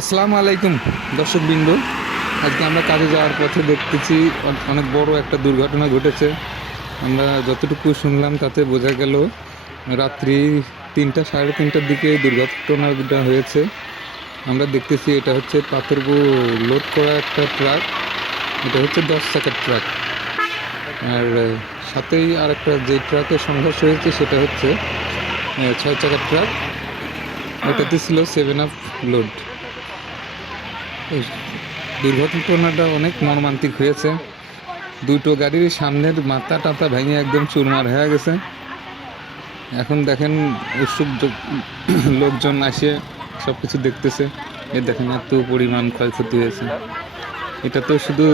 আসসালামু আলাইকুম দর্শকবৃন্দ। আজকে আমরা কাজে যাওয়ার পথে দেখতেছি অনেক বড় একটা দুর্ঘটনা ঘটেছে। আমরা যতটুকু শুনলাম তাতে বোঝা গেল রাত্রি 3টা সাড়ে 3টার দিকে এই দুর্ঘটনাটা হয়েছে। আমরা দেখতেছি এটা হচ্ছে পাথর লোড করা একটা ট্রাক। এটা হচ্ছে 10 চাকার ট্রাক। আর সাথেই আর একটা যে ট্রাকের সংঘর্ষ হয়েছে সেটা হচ্ছে 6 চাকার ট্রাক। এটাতে ছিল 7 আপ লোড। দুর্ঘটনাটা অনেক মর্মান্তিক হয়েছে। দুটো গাড়ির সামনের মাথা টাথা ভেঙে একদম চুরমার হয়ে গেছে। এখন দেখেন উৎসুক লোকজন আসে সব কিছু দেখতেছে। দেখেন এত পরিমাণ ক্ষয়ক্ষতি হয়েছে। এটা তো শুধু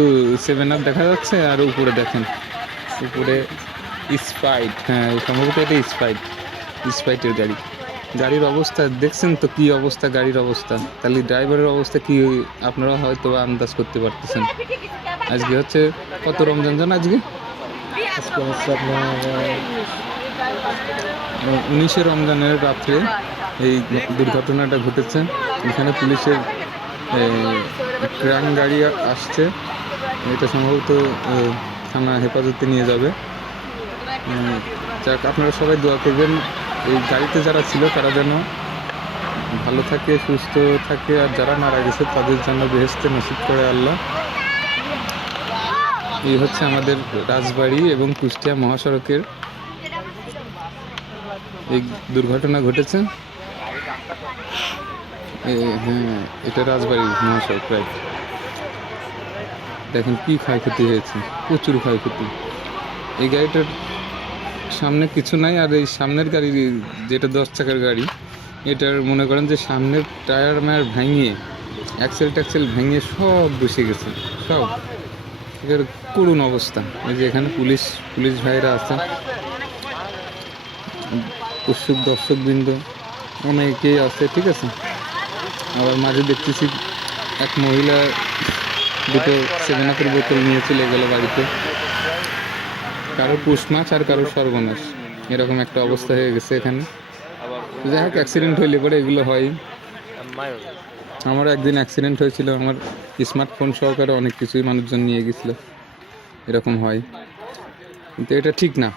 7 আপ দেখা যাচ্ছে, আর উপরে দেখেন, উপরে স্পাইট, হ্যাঁ সম্ভবত এটা স্পাইটের গাড়ি। গাড়ির অবস্থা দেখছেন তো, কি অবস্থা গাড়ির অবস্থা। তাহলে ড্রাইভারের অবস্থা কি আপনারা হয়তো আন্দাজ করতে পারতেছেন। আজকে হচ্ছে কত রমজান জান আজকে? আজকে হচ্ছে আপনার 19শে রমজানের রাত্রে এই দুর্ঘটনাটা ঘটেছে। এখানে পুলিশের ট্রাক গাড়ি আসছে। এটা সম্ভবত থানা হেফাজতে নিয়ে যাবে। যাক, আপনারা সবাই দোয়া করবেন এই গাড়িতে যারা ছিল তারা যেন ভালো থাকে, সুস্থ থাকে, আর যারা মারা গেছে তাদের জন্য বেহেশতে নসিব করে আল্লাহ। এই হচ্ছে আমাদের রাজবাড়ী এবং কুষ্টিয়া মহাসড়কের এই দুর্ঘটনা ঘটেছে। হ্যাঁ, এটা রাজবাড়ির মহাসড়ক প্রায়। দেখেন কি ক্ষয়ক্ষতি হয়েছে, প্রচুর ক্ষয়ক্ষতি। এই গাড়িটার সামনে কিছু নাই, আর এই সামনের গাড়ি যেটা 10 চাকার গাড়ি, এটার মনে করেন যে সামনের টায়ার মায়ার ভেঙে ট্যাক্সেল ভেঙে সব বসে গেছে, সব। এর করুণ অবস্থা। এই যে এখানে পুলিশ ভাইরা আছে, উৎসুক দর্শকবৃন্দ অনেকেই আছে, ঠিক আছে। আবার মাঝে দেখতেছি এক মহিলা দুটো 7 আপের বোতল নিয়ে চলে গেল বাড়িতে। কারো পুষ মাছ আর কারো সর্বনাশ, এরকম একটা অবস্থা হয়ে গেছে এখানে। যাই হোক, অ্যাক্সিডেন্ট হইলে পরে এগুলো হয়। আমার একদিন অ্যাক্সিডেন্ট হয়েছিল, আমার স্মার্টফোন সহকারে অনেক কিছুই মানুষজন নিয়ে গেছিলো। এরকম হয়, কিন্তু এটা ঠিক না,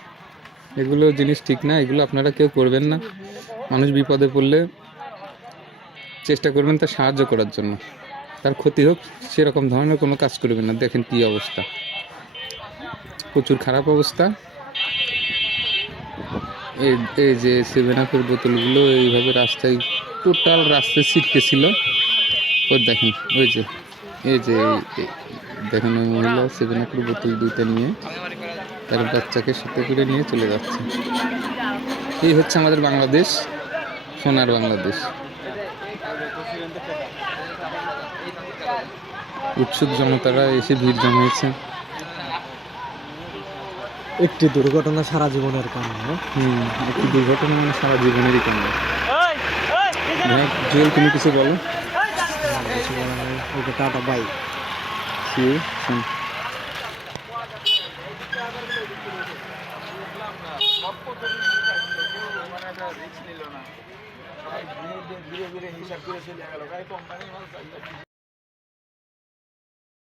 এগুলো জিনিস ঠিক না। এগুলো আপনারা কেউ করবেন না। মানুষ বিপদে পড়লে চেষ্টা করবেন তার সাহায্য করার জন্য, তার ক্ষতি হোক সেরকম ধরনের কোনো কাজ করবেন না। দেখেন কি অবস্থা, প্রচুর খারাপ অবস্থা। এই যে 7 আপের বোতলগুলো এইভাবে রাস্তায়, টোটাল রাস্তায় ছিটকে ছিল। ওই দেখেন, এই যে দেখেন ওই মহিলা 7 আপের বোতল দুইটা নিয়ে তার বাচ্চাকে সাথে করে নিয়ে চলে যাচ্ছে। এই হচ্ছে আমাদের বাংলাদেশ, সোনার বাংলাদেশ। উৎসুক জনতারা এসে ভিড় জমিয়েছে। একটি দুর্ঘটনা সারা জীবনের কারণ। একটি দুর্ঘটনা মানে সারা জীবনেরই কান্ড। জুয়েল, তুমি কিছু বলো। কিছু বলার নেই। Okay tata, bye. See you.